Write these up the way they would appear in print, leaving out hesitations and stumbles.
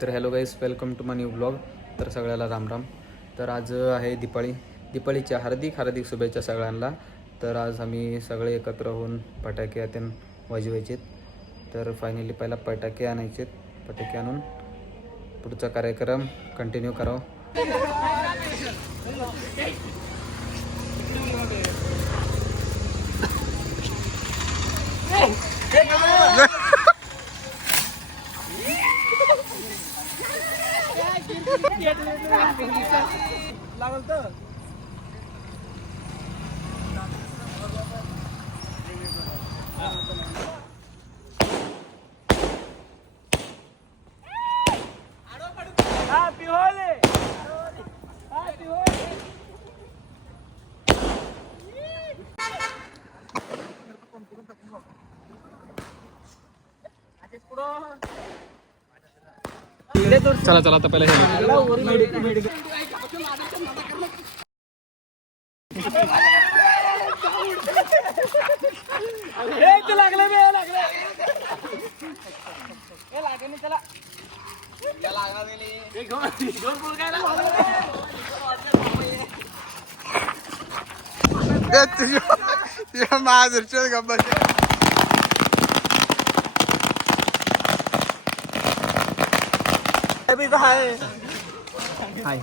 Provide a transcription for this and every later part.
तर hello guys, welcome to my new blog. तर सगळ्याला रामराम. तर आज आहे दिपाळीच्या हार्दिक शुभेच्छा सगळ्यांना. तर आज आम्ही सगळे एकत्र होऊन फटाके आतून वाजवायचेत. तर फायनली पहिला फटाके आणायचेत. फटाके आणून पुढचा कार्यक्रम कंटिन्यू करावं. लागल तर चला चला आता पहिला माझं गप्पा हाय हाय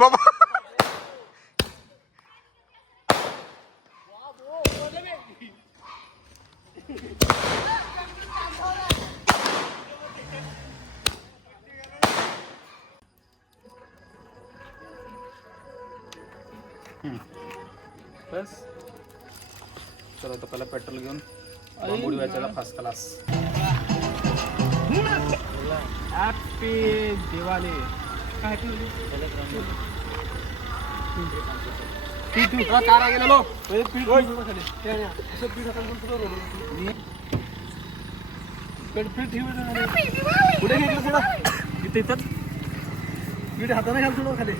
बाबा बस चला आता पहिला पेट्रोल घेऊन बांबुडी व्हायचा फर्स्ट क्लास. हॅपी दिवाळी. काय कार गेलेलो पुढे इथे इथं पीठ हाताने घालतो खाली.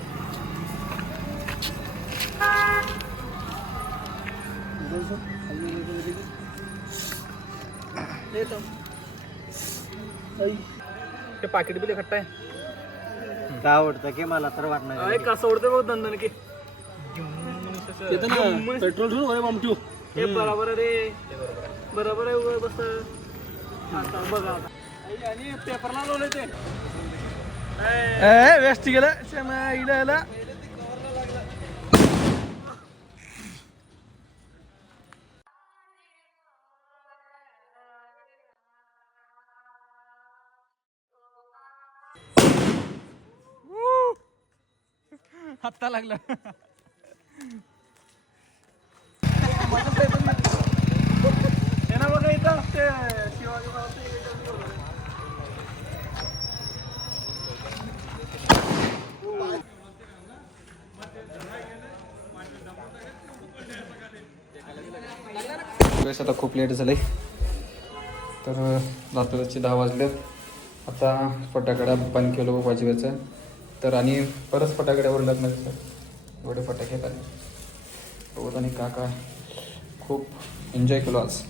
ते पाकिट बिले खट्टा आहे. काय आवडतं की मला तर वाटणार कसं आवडतं बघ दंदन की पेट्रोल ठेवू हे बरोबर आहे रे, बरोबर आहे. बस आता बघा आणि पेपरला लावले ते वेस्ट गेलं. हत्ता लागला. बघा इथं ते शिवाजी आता खूप लेट झाले. तर रात्रीचे 10 वाजले. आता फटाकडा बंद केलो वाजवायचं. तर आणि परत फटाकडे ओरडत नाही सर. एवढे फटाके येतात रोज आणि काका खूप एन्जॉय केलो आज.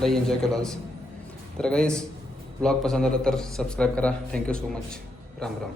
लई एन्जॉय केलो आज. तर गाईस ब्लॉग पसंत आला तर सबस्क्राईब करा. Thank you so much. Ram Ram.